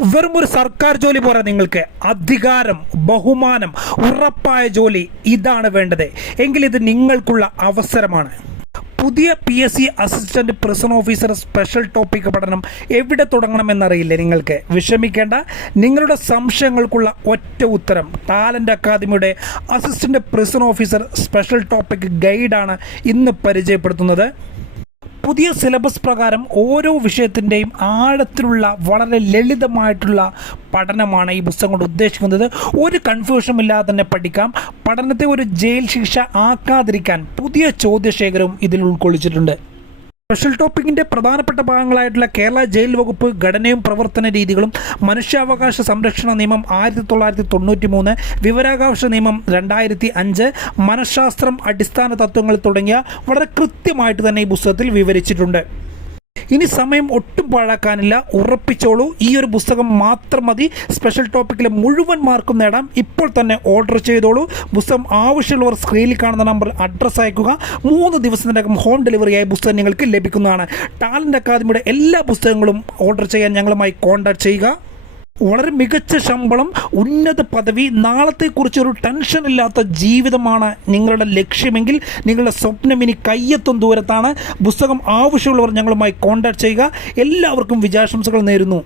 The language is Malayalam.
വെറും ഒരു സർക്കാർ ജോലി പോരാ, നിങ്ങൾക്ക് അധികാരം, ബഹുമാനം, ഉറപ്പായ ജോലി ഇതാണ് വേണ്ടത് എങ്കിൽ ഇത് നിങ്ങൾക്കുള്ള അവസരമാണ്. പുതിയ PSC assistant prison officer special topic പഠനം എവിടെ തുടങ്ങണമെന്നറിയില്ലേ? നിങ്ങൾക്ക് വിഷമിക്കേണ്ട. നിങ്ങളുടെ സംശയങ്ങൾക്കുള്ള ഒറ്റ ഉത്തരം ടാലന്റ് അക്കാദമിയുടെ assistant prison officer special topic ഗൈഡാണ് ഇന്ന് പരിചയപ്പെടുത്തുന്നത്. പുതിയ സിലബസ് പ്രകാരം ഓരോ വിഷയത്തിൻ്റെയും ആഴത്തിലുള്ള വളരെ ലളിതമായിട്ടുള്ള പഠനമാണ് ഈ പുസ്തകം കൊണ്ട് ഉദ്ദേശിക്കുന്നത്. ഒരു കൺഫ്യൂഷനും ഇല്ലാതെ തന്നെ പഠിക്കാം. പഠനത്തെ ഒരു ജയിൽ ശിക്ഷ ആക്കാതിരിക്കാൻ പുതിയ ചോദ്യശേഖരവും ഇതിൽ ഉൾക്കൊള്ളിച്ചിട്ടുണ്ട്. സ്പെഷ്യൽ ടോപ്പിക്കിൻ്റെ പ്രധാനപ്പെട്ട ഭാഗങ്ങളായിട്ടുള്ള കേരള ജയിൽ വകുപ്പ് ഘടനയും പ്രവർത്തന രീതികളും, മനുഷ്യാവകാശ സംരക്ഷണ നിയമം 1993, വിവരാവകാശ നിയമം 2005, മനഃശാസ്ത്രം, അടിസ്ഥാന തത്വങ്ങൾ തുടങ്ങിയ വളരെ കൃത്യമായിട്ട് തന്നെ ഈ പുസ്തകത്തിൽ വിവരിച്ചിട്ടുണ്ട്. ഇനി സമയം ഒട്ടും പാഴാക്കാനില്ല, ഉറപ്പിച്ചോളൂ. ഈ ഒരു പുസ്തകം മാത്രം മതി സ്പെഷ്യൽ ടോപ്പിക്കിലെ മുഴുവൻ മാർക്കും നേടാം. ഇപ്പോൾ തന്നെ ഓർഡർ ചെയ്തോളൂ. പുസ്തകം ആവശ്യമുള്ളവർ സ്ക്രീനിൽ കാണുന്ന നമ്പറിൽ അഡ്രസ്സ് അയക്കുക. 3 ദിവസത്തിനകം ഹോം ഡെലിവറിയായി പുസ്തകം നിങ്ങൾക്ക് ലഭിക്കുന്നതാണ്. ടാലന്റ് അക്കാദമിയുടെ എല്ലാ പുസ്തകങ്ങളും ഓർഡർ ചെയ്യാൻ ഞങ്ങളുമായി കോൺടാക്ട് ചെയ്യുക. വളരെ മികച്ച ശമ്പളം, ഉന്നത പദവി, നാളത്തെക്കുറിച്ചൊരു ടെൻഷൻ ഇല്ലാത്ത ജീവിതമാണ് നിങ്ങളുടെ ലക്ഷ്യമെങ്കിൽ നിങ്ങളുടെ സ്വപ്നം ഇനി കയ്യെത്തും ദൂരത്താണ്. പുസ്തകം ആവശ്യമുള്ളവർ ഞങ്ങളുമായി കോൺടാക്ട് ചെയ്യുക. എല്ലാവർക്കും വിജയാശംസകൾ നേരുന്നു.